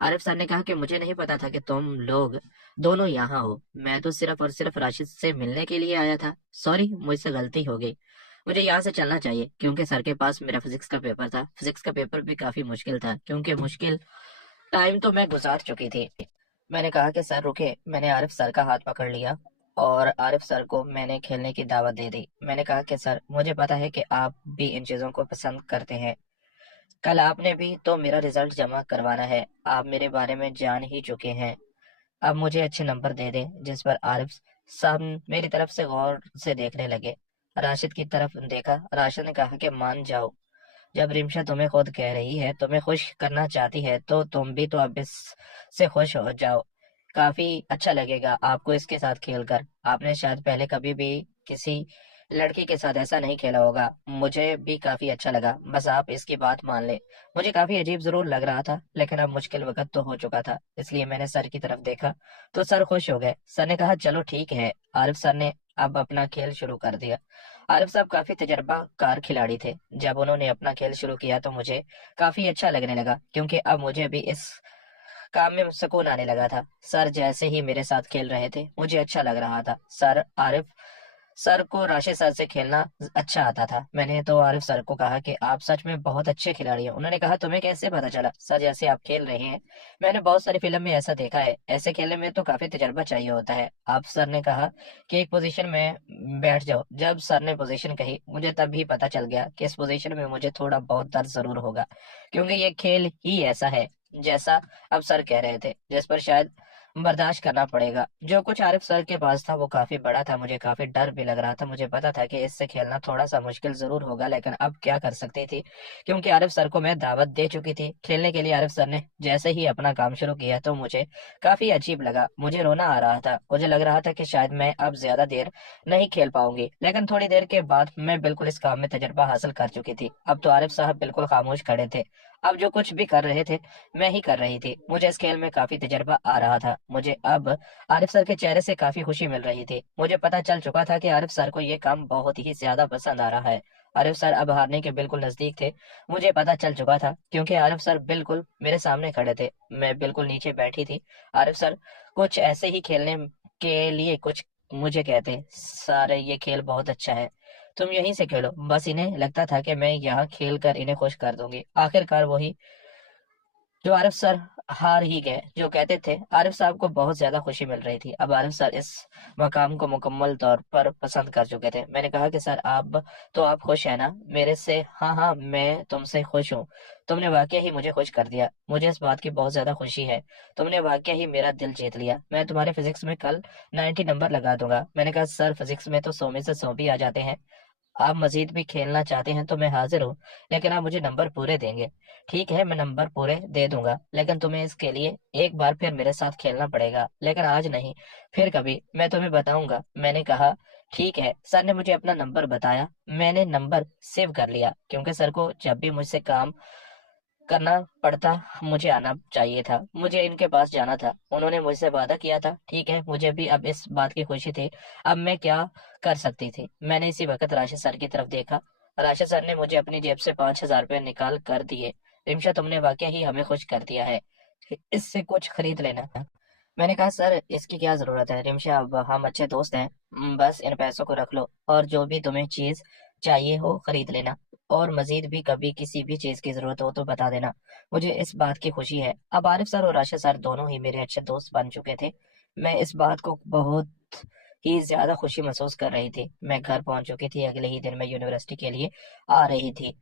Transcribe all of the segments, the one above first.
عارف سر نے کہا کہ مجھے نہیں پتا تھا کہ تم لوگ دونوں یہاں ہو، میں تو صرف اور صرف راشد سے ملنے کے لیے آیا تھا، سوری مجھ سے غلطی ہو گئی، مجھے یہاں سے چلنا چاہیے کیونکہ سر کے پاس میرا فزکس کا پیپر تھا، فزکس کا پیپر بھی کافی مشکل تھا کیونکہ مشکل ٹائم تو میں گزار چکی تھی۔ میں نے کہا کہ سر رکے، میں نے عارف سر کا ہاتھ پکڑ لیا اور عارف سر کو میں نے کھیلنے کی دعوت دے دی۔ میں نے کہا کہ سر مجھے پتا ہے کہ آپ بھی ان چیزوں کو پسند کرتے ہیں، کل آپ نے بھی تو میرا رزلٹ جمع کروانا ہے، آپ میرے بارے میں جان ہی چکے ہیں، اب مجھے اچھے نمبر دے دیں۔ جس پر عارف صاحب میری طرف سے غور سے دیکھنے لگے، راشد کی طرف دیکھا، راشد نے کہا کہ مان جاؤ، جب رمشا تمہیں خود کہہ رہی ہے تمہیں خوش کرنا چاہتی ہے تو تم بھی تو اب اس سے خوش ہو جاؤ، کافی اچھا لگے گا آپ کو اس کے ساتھ کھیل کر، آپ نے شاید پہلے کبھی بھی کسی لڑکی کے ساتھ ایسا نہیں کھیلا ہوگا، مجھے بھی کافی اچھا لگا، بس آپ اس کی بات مان لیں۔ مجھے کافی عجیب ضرور لگ رہا تھا لیکن اب مشکل وقت تو ہو چکا تھا، اس لیے میں نے سر کی طرف دیکھا تو سر خوش ہو گئے، سر نے کہا چلو ٹھیک ہے۔ عارف سر نے اب اپنا کھیل شروع کر دیا۔ عارف صاحب کافی تجربہ کار کھلاڑی تھے، جب انہوں نے اپنا کھیل شروع کیا تو مجھے کافی اچھا لگنے لگا کیونکہ اب مجھے بھی اس کام میں سکون آنے لگا تھا، سر جیسے ہی میرے ساتھ کھیل رہے تھے مجھے اچھا لگ رہا تھا، عارف سر کو راشد سر سے کھیلنا اچھا آتا تھا، میں نے تو عارف سر کو کہا کہ آپ سچ میں بہت اچھے کھلاڑی ہیں، انہوں نے کہا تمہیں کیسے پتا چلا؟ سر جیسے آپ کھیل رہے ہیں میں نے بہت ساری فلم میں ایسا دیکھا ہے، ایسے کھیلنے میں تو کافی تجربہ چاہیے ہوتا ہے، آپ سر نے کہا کہ ایک پوزیشن میں بیٹھ جاؤ، جب سر نے پوزیشن کہی مجھے تب ہی پتا چل گیا کہ اس پوزیشن میں مجھے تھوڑا بہت درد ضرور ہوگا کیونکہ یہ کھیل ہی ایسا ہے جیسا اب سر کہہ رہے تھے جس پر شاید برداشت کرنا پڑے گا۔ جو کچھ عارف سر کے پاس تھا وہ کافی بڑا تھا، مجھے کافی ڈر بھی لگ رہا تھا، مجھے پتا تھا کہ اس سے کھیلنا تھوڑا سا مشکل ضرور ہوگا لیکن اب کیا کر سکتی تھی کیونکہ عارف سر کو میں دعوت دے چکی تھی کھیلنے کے لیے۔ عارف سر نے جیسے ہی اپنا کام شروع کیا تو مجھے کافی عجیب لگا، مجھے رونا آ رہا تھا، مجھے لگ رہا تھا کہ شاید میں اب زیادہ دیر نہیں کھیل پاؤں گی، لیکن تھوڑی دیر کے بعد میں بالکل اس کام میں تجربہ حاصل کر چکی تھی۔ اب تو عارف صاحب بالکل خاموش کھڑے تھے، اب جو کچھ بھی کر رہے تھے میں ہی کر رہی تھی، مجھے اس کھیل میں کافی تجربہ آ رہا تھا، مجھے اب عارف سر کے چہرے سے کافی خوشی مل رہی تھی، مجھے پتا چل چکا تھا کہ عارف سر کو یہ کام بہت ہی زیادہ پسند آ رہا ہے، عارف سر اب ہارنے کے بالکل نزدیک تھے، مجھے پتا چل چکا تھا کیونکہ عارف سر بالکل میرے سامنے کھڑے تھے، میں بالکل نیچے بیٹھی تھی، عارف سر کچھ ایسے ہی کھیلنے کے لیے کچھ مجھے کہتے سارے یہ کھیل بہت اچھا ہے، تم یہیں سے کھیلو، بس انہیں لگتا تھا کہ میں یہاں کھیل کر انہیں خوش کر دوں گی، آخر کار وہی جو عارف سر ہار ہی گئے جو کہتے تھے، عارف صاحب کو بہت زیادہ خوشی مل رہی تھی، اب عارف سر اس مقام کو مکمل طور پر پسند کر چکے تھے۔ میں نے کہا کہ سر آپ خوش ہیں نا میرے سے؟ ہاں ہاں میں تم سے خوش ہوں، تم نے واقعہ ہی مجھے خوش کر دیا، مجھے اس بات کی بہت زیادہ خوشی ہے، تم نے واقعہ ہی میرا دل جیت لیا، میں تمہارے فزکس میں کل 90 نمبر لگا دوں گا۔ میں نے کہا سر فزکس میں تو 100 میں سے 100 بھی آ جاتے ہیں، آپ مزید بھی کھیلنا چاہتے ہیں تو میں حاضر ہوں، لیکن آپ مجھے نمبر پورے دیں گے؟ ٹھیک ہے میں نمبر پورے دے دوں گا لیکن تمہیں اس کے لیے ایک بار پھر میرے ساتھ کھیلنا پڑے گا، لیکن آج نہیں، پھر کبھی میں تمہیں بتاؤں گا۔ میں نے کہا ٹھیک ہے، سر نے مجھے اپنا نمبر بتایا، میں نے نمبر سیو کر لیا کیونکہ سر کو جب بھی مجھ سے کام کرنا پڑتا مجھے آنا چاہیے تھا، مجھے ان کے پاس جانا تھا، انہوں نے مجھ سے وعدہ کیا تھا، ٹھیک ہے مجھے بھی اب اس بات کی خوشی تھی، اب میں کیا کر سکتی تھی؟ میں نے اسی وقت راشد سر کی طرف دیکھا، راشد سر نے مجھے اپنی جیب سے 5000 روپے نکال کر دیے۔ رمشا تم نے واقعہ ہی ہمیں خوش کر دیا ہے، اس سے کچھ خرید لینا۔ میں نے کہا سر اس کی کیا ضرورت ہے رمشا، اب ہم اچھے دوست ہیں، بس ان پیسوں کو رکھ لو اور جو بھی تمہیں چیز چاہیے ہو خرید لینا، اور مزید بھی کبھی کسی بھی چیز کی ضرورت ہو تو بتا دینا، مجھے اس بات کی خوشی ہے۔ اب عارف سر اور راشد سر دونوں ہی میرے اچھے دوست بن چکے تھے، میں اس بات کو بہت ہی زیادہ خوشی محسوس کر رہی تھی۔ میں گھر پہنچ چکی تھی، اگلے ہی دن میں یونیورسٹی کے لیے آ رہی تھی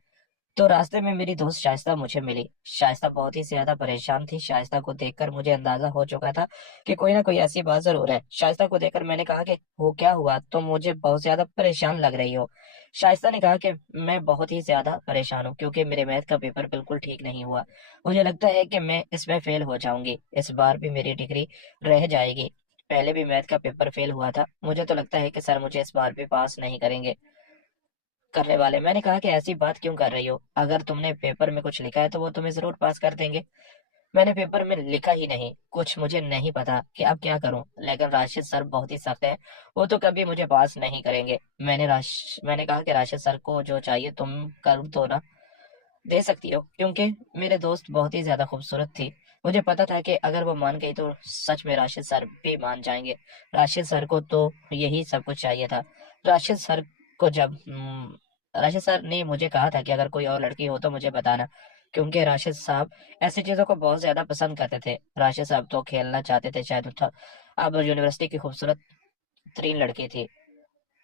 تو راستے میں میری دوست شائستہ مجھے ملی، شائستہ بہت ہی زیادہ پریشان تھی، شائستہ کو دیکھ کر مجھے اندازہ ہو چکا تھا کہ کوئی نہ کوئی ایسی بات ضرور ہے۔ شائستہ کو دیکھ کر میں نے کہا کہ وہ کیا ہوا، تم مجھے بہت زیادہ پریشان لگ رہی ہو؟ شائستہ نے کہا کہ میں بہت ہی زیادہ پریشان ہوں کیونکہ میرے میتھ کا پیپر بالکل ٹھیک نہیں ہوا، مجھے لگتا ہے کہ میں اس میں فیل ہو جاؤں گی، اس بار بھی میری ڈگری رہ جائے گی، پہلے بھی میتھ کا پیپر فیل ہوا تھا، مجھے تو لگتا ہے کہ سر مجھے اس بار بھی پاس نہیں کریں گے کرنے والے۔ میں نے کہا کہ ایسی بات کیوں کر رہی ہو، اگر تم نے پیپر میں کچھ لکھا ہے تو وہ تمہیں ضرور پاس کر دیں گے۔ میں نے پیپر میں لکھا ہی نہیں کچھ، مجھے نہیں پتا کہ اب کیا کروں، لیکن راشد سر بہت ہی سخت ہیں، وہ تو کبھی مجھے پاس نہیں کریں گے۔ میں نے کہا کہ راشد سر کو جو چاہیے تم کر دو نا، دے سکتی ہو کیونکہ میرے دوست بہت ہی زیادہ خوبصورت تھی، مجھے پتا تھا کہ اگر وہ مان گئی تو سچ میں راشد سر بھی مان جائیں گے۔ راشد سر کو تو یہی سب کچھ چاہیے تھا۔ راشد سر کو راشد سر نے مجھے کہا تھا کہ اگر کوئی اور لڑکی ہو تو مجھے بتانا، کیونکہ راشد صاحب ایسی چیزوں کو بہت زیادہ پسند کرتے تھے۔ راشد صاحب تو کھیلنا چاہتے تھے شاید اب یونیورسٹی کی خوبصورت ترین لڑکی تھی۔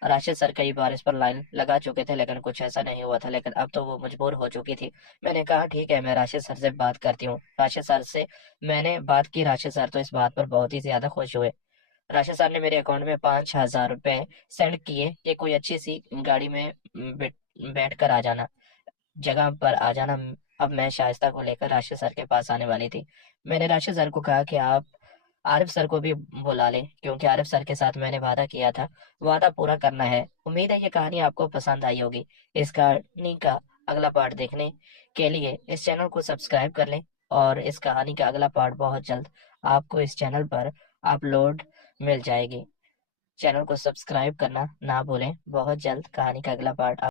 راشد سر کئی بار اس پر لائن لگا چکے تھے لیکن کچھ ایسا نہیں ہوا تھا، لیکن اب تو وہ مجبور ہو چکی تھی۔ میں نے کہا ٹھیک ہے، میں راشد سر سے بات کرتی ہوں۔ راشد سر سے میں نے بات کی۔ راشد سر تو اس بات پر بہت ہی زیادہ خوش ہوئے۔ راشد سر نے میرے اکاؤنٹ میں 5,000 روپے سینڈ کیے کہ کوئی اچھی سی گاڑی میں بیٹھ کر جگہ پر آ جانا۔ اب میں شائستہ کو لے کر راشد سر کے پاس آنے والی تھی۔ میں نے راشد سر کو کہا کہ آپ عارف سر کو بھی بلا لیں، کیونکہ عارف سر کے ساتھ میں نے وعدہ کیا تھا، وعدہ پورا کرنا ہے۔ امید ہے یہ کہانی آپ کو پسند آئی ہوگی۔ اس کہانی کا اگلا پارٹ دیکھنے کے لیے اس چینل کو سبسکرائب کر لیں، اور اس کہانی کا اگلا پارٹ بہت جلد آپ کو اس چینل پر اپلوڈ مل جائے گی۔ چینل کو سبسکرائب کرنا نہ بھولیں، بہت جلد کہانی کا اگلا پارٹ